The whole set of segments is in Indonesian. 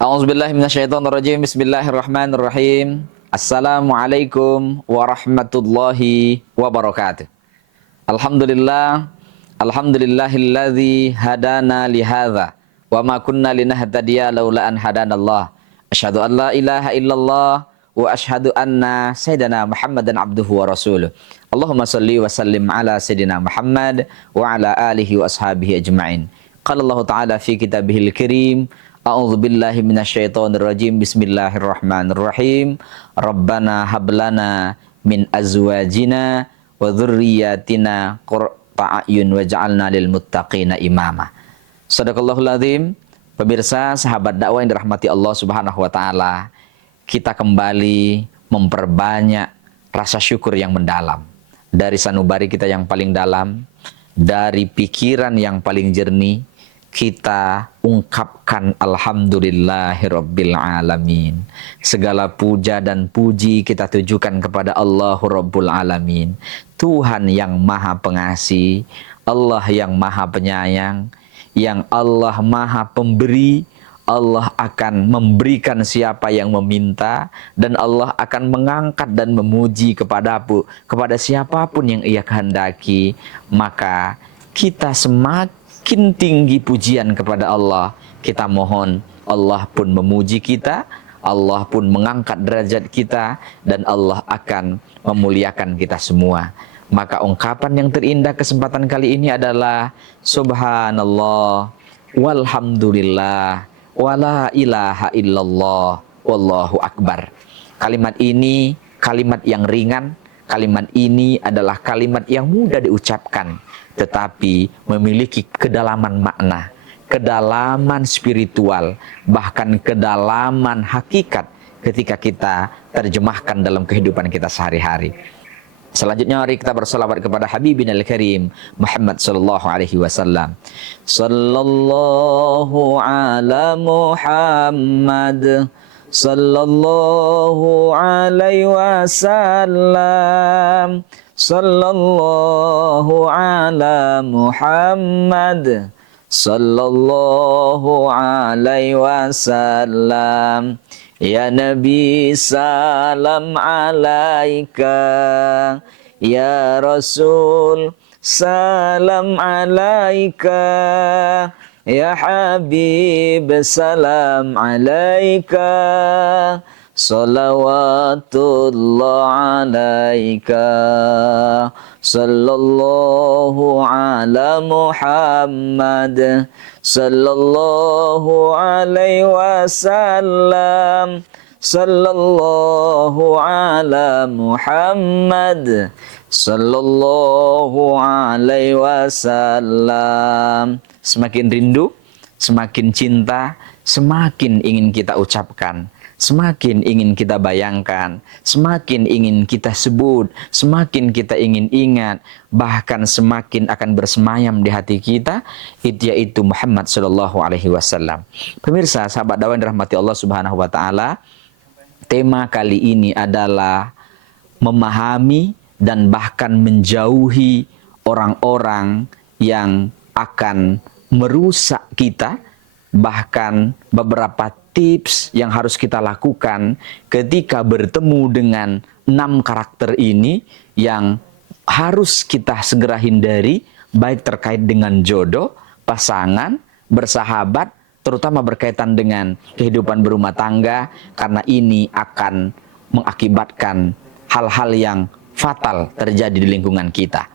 A'udzubillahi minasyaitonirrajim. Bismillahirrahmanirrahim. Assalamualaikum warahmatullahi wabarakatuh. Alhamdulillah, alhamdulillahilladzi hadana lihadza wa ma kunna linahtadiya laula an hadanallah. Asyhadu an la ilaha illallah wa asyhadu anna sayyidina Muhammadan abduhu wa rasuluh. Allahumma shalli wa sallim ala sayyidina Muhammad wa ala alihi wa ashabihi ajma'in. Qala Allah Ta'ala fi kitabihil karim, a'udzu billahi minasyaitonir rajim. Bismillahirrahmanirrahim. Rabbana hablana min azwajina wa dzurriyyatina qurrata a'yun waj'alna lil muttaqina imama. Shadaqallahul azim. Pemirsa, sahabat dakwah yang dirahmati Allah Subhanahu wa taala, kita kembali memperbanyak rasa syukur yang mendalam dari sanubari kita yang paling dalam, dari pikiran yang paling jernih. Kita ungkapkan alhamdulillahirabbil alamin. Segala puja dan puji kita tujukan kepada Allahu Rabbul Alamin, Tuhan yang Maha Pengasih, Allah yang Maha Penyayang, yang Allah Maha Pemberi. Allah akan memberikan siapa yang meminta, dan Allah akan mengangkat dan memuji kepada siapapun yang Ia kehendaki. Maka kita semakin tinggi pujian kepada Allah. Kita mohon Allah pun memuji kita, Allah pun mengangkat derajat kita, dan Allah akan memuliakan kita semua. Maka ungkapan yang terindah kesempatan kali ini adalah subhanallah walhamdulillah wala ilaha illallah wallahu akbar. Kalimat ini kalimat yang ringan, kalimat ini adalah kalimat yang mudah diucapkan, tetapi memiliki kedalaman makna, kedalaman spiritual, bahkan kedalaman hakikat ketika kita terjemahkan dalam kehidupan kita sehari-hari. Selanjutnya mari kita berselawat kepada Habibinal Karim Muhammad sallallahu alaihi wasallam. Sallallahu ala Muhammad sallallahu alaihi wasallam. Sallallahu ala Muhammad sallallahu alaihi wasallam. Ya Nabi salam alaika, ya Rasul salam alaika, ya Habib salam alaika, salawatullah alaika, sallallahu ala Muhammad sallallahu alaihi wasallam, sallallahu ala Muhammad sallallahu alaihi wasallam. Semakin rindu, semakin cinta, semakin ingin kita ucapkan, semakin ingin kita bayangkan, semakin ingin kita sebut, semakin kita ingin ingat, bahkan semakin akan bersemayam di hati kita, yaitu Muhammad sallallahu alaihi wasallam. Pemirsa, sahabat dakwah yang dirahmati Allah Subhanahu wa taala, tema kali ini adalah memahami dan bahkan menjauhi orang-orang yang akan merusak kita, bahkan beberapa tips yang harus kita lakukan ketika bertemu dengan 6 karakter ini yang harus kita segera hindari, baik terkait dengan jodoh, pasangan, bersahabat, terutama berkaitan dengan kehidupan berumah tangga, karena ini akan mengakibatkan hal-hal yang fatal terjadi di lingkungan kita.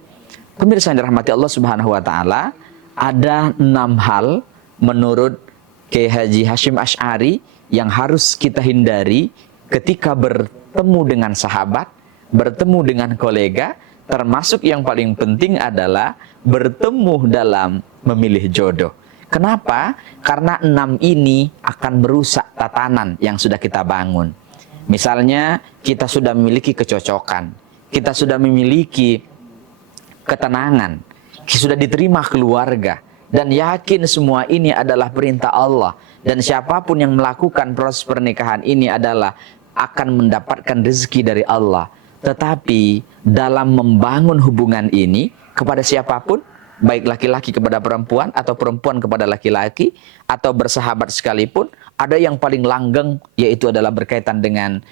Pemirsa yang dirahmati Allah Subhanahu wa taala, ada 6 hal menurut Kiai Haji Hashim Asy'ari yang harus kita hindari ketika bertemu dengan sahabat, bertemu dengan kolega, termasuk yang paling penting adalah bertemu dalam memilih jodoh. Kenapa? Karena 6 ini akan merusak tatanan yang sudah kita bangun. Misalnya, kita sudah memiliki kecocokan, kita sudah memiliki ketenangan, sudah diterima keluarga, dan yakin semua ini adalah perintah Allah, dan siapapun yang melakukan proses pernikahan ini adalah akan mendapatkan rezeki dari Allah. Tetapi dalam membangun hubungan ini kepada siapapun, baik laki-laki kepada perempuan atau perempuan kepada laki-laki atau bersahabat sekalipun, ada yang paling langgeng yaitu adalah berkaitan dengan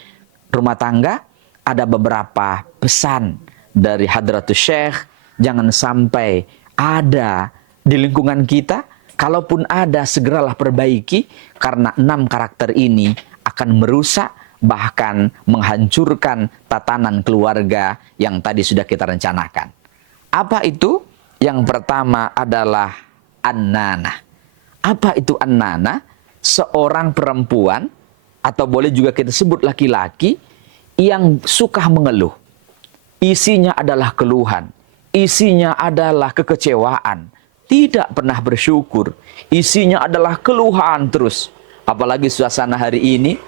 rumah tangga. Ada beberapa pesan dari Hadratus Syekh, jangan sampai ada di lingkungan kita. Kalaupun ada, segeralah perbaiki, karena 6 karakter ini akan merusak, bahkan menghancurkan tatanan keluarga yang tadi sudah kita rencanakan. Apa itu? Yang pertama adalah an-nanah. Apa itu an-nanah? Seorang perempuan, atau boleh juga kita sebut laki-laki, yang suka mengeluh. Isinya adalah keluhan, isinya adalah kekecewaan, tidak pernah bersyukur, isinya adalah keluhan terus. Apalagi suasana hari ini,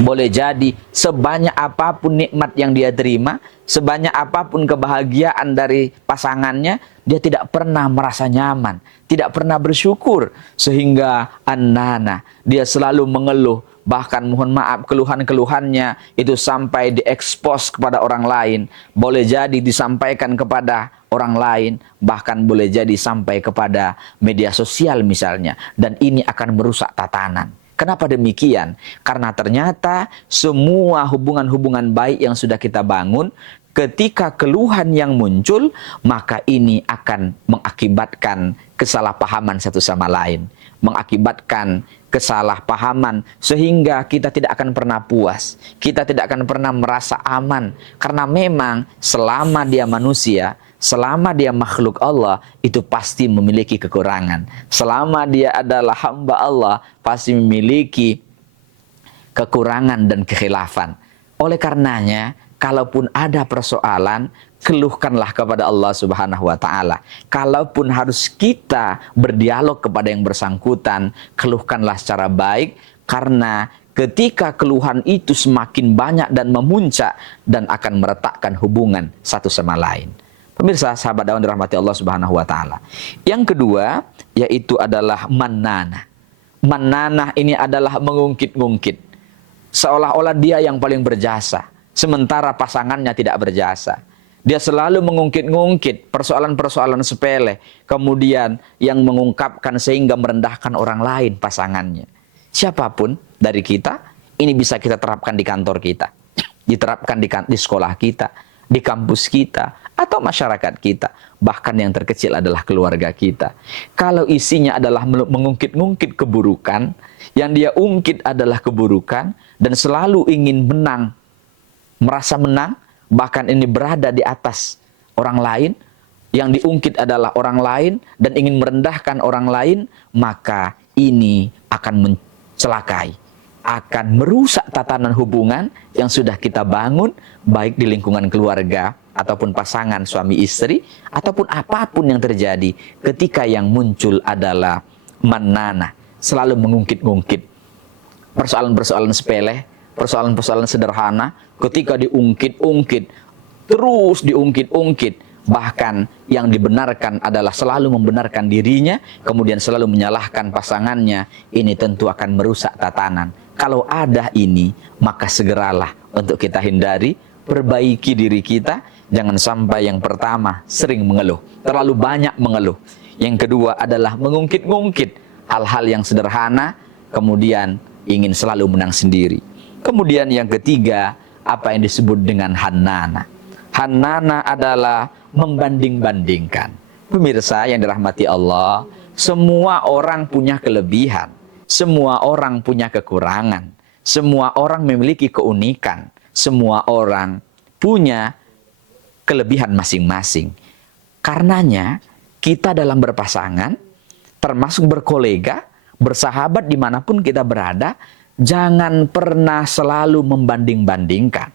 boleh jadi sebanyak apapun nikmat yang dia terima, sebanyak apapun kebahagiaan dari pasangannya, dia tidak pernah merasa nyaman, tidak pernah bersyukur, sehingga an-nanah, dia selalu mengeluh. Bahkan mohon maaf, keluhan-keluhannya itu sampai diekspos kepada orang lain, boleh jadi disampaikan kepada orang lain, bahkan boleh jadi sampai kepada media sosial misalnya, dan ini akan merusak tatanan. Kenapa demikian? Karena ternyata semua hubungan-hubungan baik yang sudah kita bangun, ketika keluhan yang muncul, maka ini akan mengakibatkan kesalahpahaman satu sama lain, mengakibatkan kesalahpahaman, sehingga kita tidak akan pernah puas, kita tidak akan pernah merasa aman, karena memang selama dia manusia, selama dia makhluk Allah, itu pasti memiliki kekurangan. Selama dia adalah hamba Allah, pasti memiliki kekurangan dan kekhilafan. Oleh karenanya, kalaupun ada persoalan, keluhkanlah kepada Allah Subhanahu wa Ta'ala. Kalaupun harus kita berdialog kepada yang bersangkutan, keluhkanlah secara baik, karena ketika keluhan itu semakin banyak dan memuncak, dan akan meretakkan hubungan satu sama lain. Pemirsa, sahabat dakwah dirahmati Allah Subhanahu wa Ta'ala. Yang kedua, yaitu adalah mananah. Mananah ini adalah mengungkit-ungkit, seolah-olah dia yang paling berjasa, sementara pasangannya tidak berjasa. Dia selalu mengungkit-ungkit persoalan-persoalan sepele, kemudian yang mengungkapkan sehingga merendahkan orang lain pasangannya. Siapapun dari kita, ini bisa kita terapkan di kantor kita, diterapkan di sekolah kita, di kampus kita, atau masyarakat kita. Bahkan yang terkecil adalah keluarga kita. Kalau isinya adalah mengungkit-ungkit keburukan, yang dia ungkit adalah keburukan, dan selalu ingin menang, merasa menang, bahkan ini berada di atas orang lain, yang diungkit adalah orang lain, dan ingin merendahkan orang lain, maka ini akan mencelakai, akan merusak tatanan hubungan yang sudah kita bangun, baik di lingkungan keluarga, ataupun pasangan suami istri, ataupun apapun yang terjadi, ketika yang muncul adalah mananah, selalu mengungkit-ungkit persoalan-persoalan sepele, persoalan-persoalan sederhana, ketika diungkit-ungkit, terus diungkit-ungkit, bahkan yang dibenarkan adalah selalu membenarkan dirinya, kemudian selalu menyalahkan pasangannya, ini tentu akan merusak tatanan. Kalau ada ini, maka segeralah untuk kita hindari, perbaiki diri kita. Jangan sampai yang pertama sering mengeluh, terlalu banyak mengeluh. Yang kedua adalah mengungkit-ungkit hal-hal yang sederhana, kemudian ingin selalu menang sendiri. Kemudian yang ketiga, apa yang disebut dengan hanana. Hanana adalah membanding-bandingkan. Pemirsa yang dirahmati Allah, semua orang punya kelebihan, semua orang punya kekurangan, semua orang memiliki keunikan, semua orang punya kelebihan masing-masing. Karenanya, kita dalam berpasangan, termasuk berkolega, bersahabat dimanapun kita berada, jangan pernah selalu membanding-bandingkan.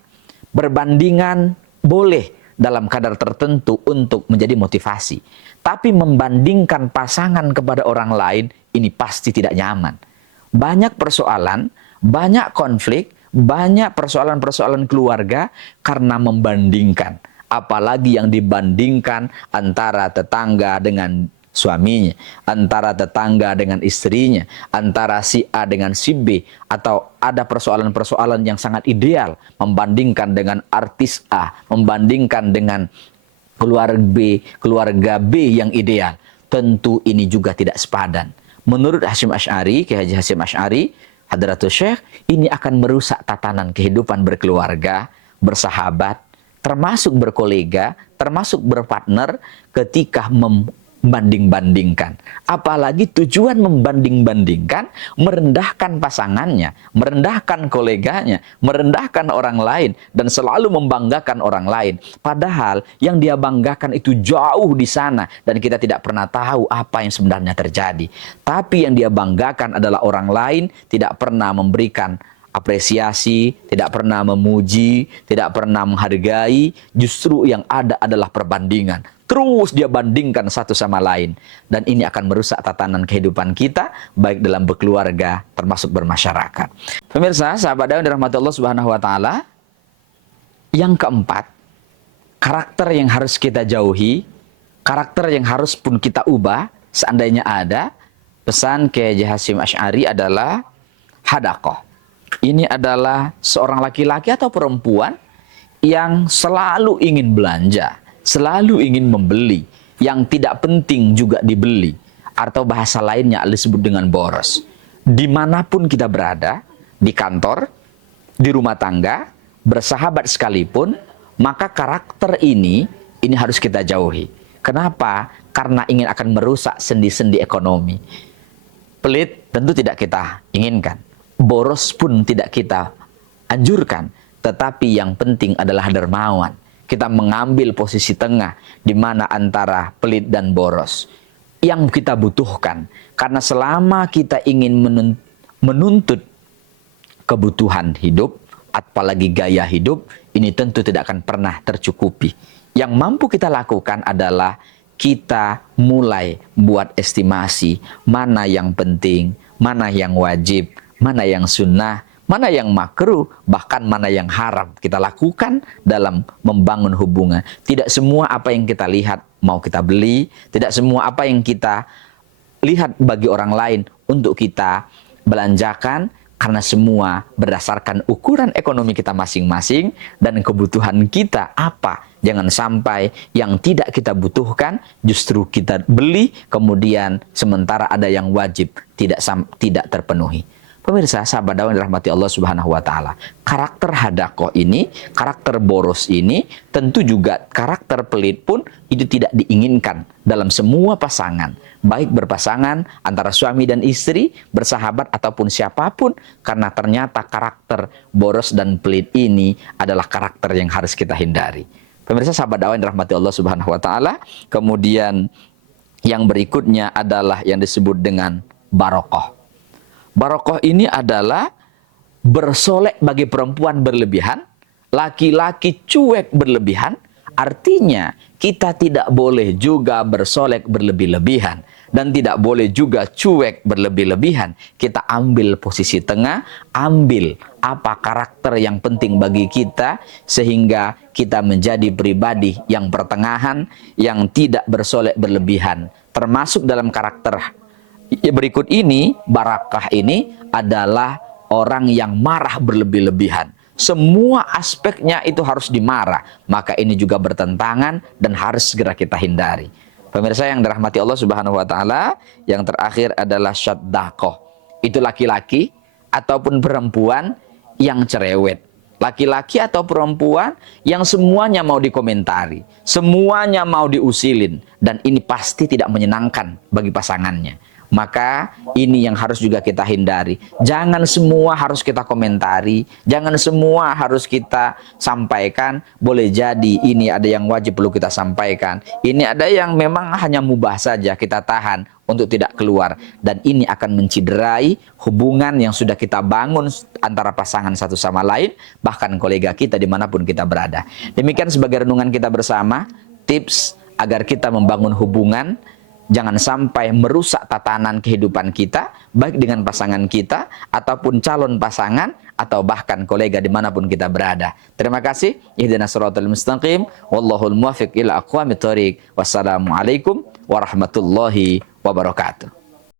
Berbandingan boleh dalam kadar tertentu untuk menjadi motivasi. Tapi membandingkan pasangan kepada orang lain, ini pasti tidak nyaman. Banyak persoalan, banyak konflik, banyak persoalan-persoalan keluarga karena membandingkan. Apalagi yang dibandingkan antara tetangga dengan suaminya, antara tetangga dengan istrinya, antara si A dengan si B, atau ada persoalan-persoalan yang sangat ideal, membandingkan dengan artis A, membandingkan dengan keluarga B yang ideal. Tentu ini juga tidak sepadan. Menurut Hasyim Asy'ari, Kiai Haji Hasyim Asy'ari, Hadratus Syekh, ini akan merusak tatanan kehidupan berkeluarga, bersahabat, termasuk berkolega, termasuk berpartner ketika membanding-bandingkan. Apalagi tujuan membanding-bandingkan, merendahkan pasangannya, merendahkan koleganya, merendahkan orang lain, dan selalu membanggakan orang lain. Padahal yang dia banggakan itu jauh di sana, dan kita tidak pernah tahu apa yang sebenarnya terjadi. Tapi yang dia banggakan adalah orang lain, tidak pernah memberikan apresiasi, tidak pernah memuji, tidak pernah menghargai. Justru yang ada adalah perbandingan. Terus dia bandingkan satu sama lain. Dan ini akan merusak tatanan kehidupan kita, baik dalam berkeluarga, termasuk bermasyarakat. Pemirsa, sahabat dakwah dirahmati Allah Subhanahu wa Ta'ala, yang keempat, karakter yang harus kita jauhi, karakter yang harus pun kita ubah, seandainya ada, pesan Kiai Haji Hasyim Asy'ari adalah hadaqah. Ini adalah seorang laki-laki atau perempuan yang selalu ingin belanja, selalu ingin membeli, yang tidak penting juga dibeli, atau bahasa lainnya disebut dengan boros. Dimanapun kita berada, di kantor, di rumah tangga, bersahabat sekalipun, maka karakter ini harus kita jauhi. Kenapa? Karena ingin akan merusak sendi-sendi ekonomi. Pelit tentu tidak kita inginkan. Boros pun tidak kita anjurkan. Tetapi yang penting adalah dermawan. Kita mengambil posisi tengah di mana antara pelit dan boros yang kita butuhkan. Karena selama kita ingin menuntut kebutuhan hidup, apalagi gaya hidup, ini tentu tidak akan pernah tercukupi. Yang mampu kita lakukan adalah kita mulai buat estimasi mana yang penting, mana yang wajib, mana yang sunnah, mana yang makruh, bahkan mana yang haram kita lakukan dalam membangun hubungan. Tidak semua apa yang kita lihat mau kita beli, tidak semua apa yang kita lihat bagi orang lain untuk kita belanjakan, karena semua berdasarkan ukuran ekonomi kita masing-masing dan kebutuhan kita apa. Jangan sampai yang tidak kita butuhkan justru kita beli, kemudian sementara ada yang wajib tidak terpenuhi. Pemirsa, sahabat dakwah dirahmati Allah Subhanahu wa Ta'ala, karakter hadaqah ini, karakter boros ini, tentu juga karakter pelit pun itu tidak diinginkan dalam semua pasangan, baik berpasangan antara suami dan istri, bersahabat ataupun siapapun, karena ternyata karakter boros dan pelit ini adalah karakter yang harus kita hindari. Pemirsa, sahabat dakwah yang dirahmati Allah Subhanahu wa Ta'ala, kemudian yang berikutnya adalah yang disebut dengan barokah. Barokah ini adalah bersolek bagi perempuan berlebihan, laki-laki cuek berlebihan. Artinya kita tidak boleh juga bersolek berlebih-lebihan dan tidak boleh juga cuek berlebih-lebihan. Kita ambil posisi tengah, ambil apa karakter yang penting bagi kita sehingga kita menjadi pribadi yang pertengahan, yang tidak bersolek berlebihan. Termasuk dalam karakter berikut ini, barakah ini adalah orang yang marah berlebih-lebihan. Semua aspeknya itu harus dimarah. Maka ini juga bertentangan dan harus segera kita hindari. Pemirsa yang dirahmati Allah Subhanahu wa Ta'ala, yang terakhir adalah syaddakoh. Itu laki-laki ataupun perempuan yang cerewet. Laki-laki atau perempuan yang semuanya mau dikomentari, semuanya mau diusilin, dan ini pasti tidak menyenangkan bagi pasangannya. Maka ini yang harus juga kita hindari. Jangan semua harus kita komentari, jangan semua harus kita sampaikan. Boleh jadi ini ada yang wajib perlu kita sampaikan, ini ada yang memang hanya mubah saja kita tahan untuk tidak keluar. Dan ini akan menciderai hubungan yang sudah kita bangun antara pasangan satu sama lain, bahkan kolega kita dimanapun kita berada. Demikian sebagai renungan kita bersama, tips agar kita membangun hubungan jangan sampai merusak tatanan kehidupan kita, baik dengan pasangan kita, ataupun calon pasangan, atau bahkan kolega dimanapun kita berada. Terima kasih. Ihdinas siratal mustaqim. Wallahul muwaffiq ila aqwamit thoriq. Wassalamualaikum warahmatullahi wabarakatuh.